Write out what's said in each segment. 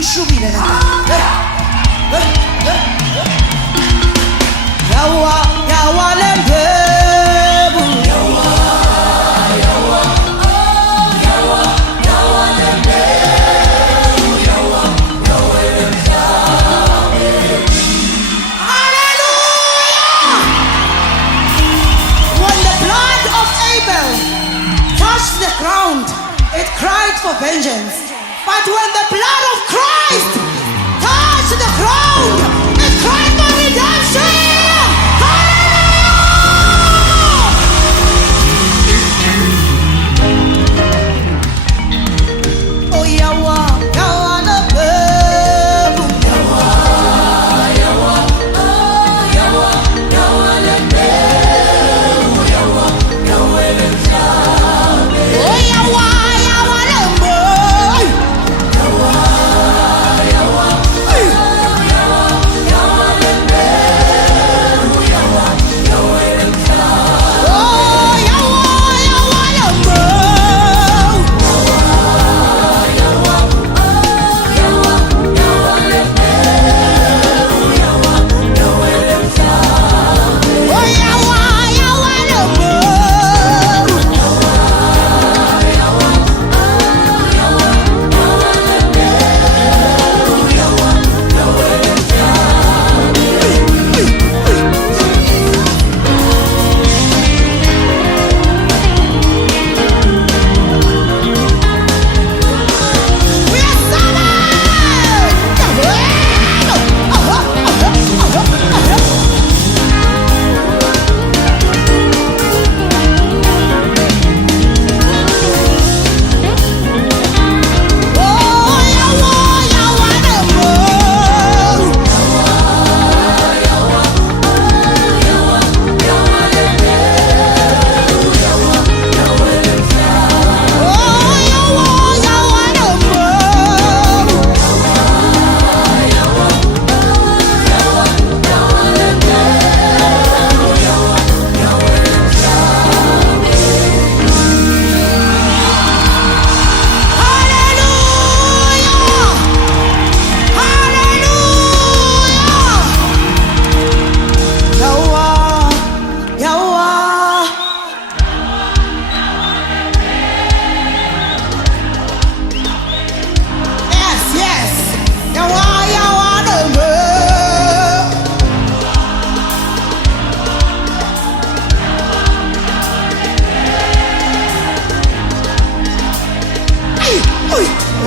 Shubile na Yawa Yawa lembebu Yawa Yawa Yawa Yawa lembebu Yawa Yawa lembebu. Hallelujah! When the blood of Abel touched the ground, it cried for vengeance. But when the blood of Christ touched the ground, it cried for redemption. Hallelujah! Oh, Yawa, Yawa, Lebebu. Yawa, Yawa, oh, Yawa, Yawa, Lebebu. Yawa, Yawa, Lebebu. Oh, Yawa, Yawa, Lebebu.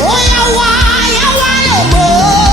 Oh, Yawa, Yawa, Yawa.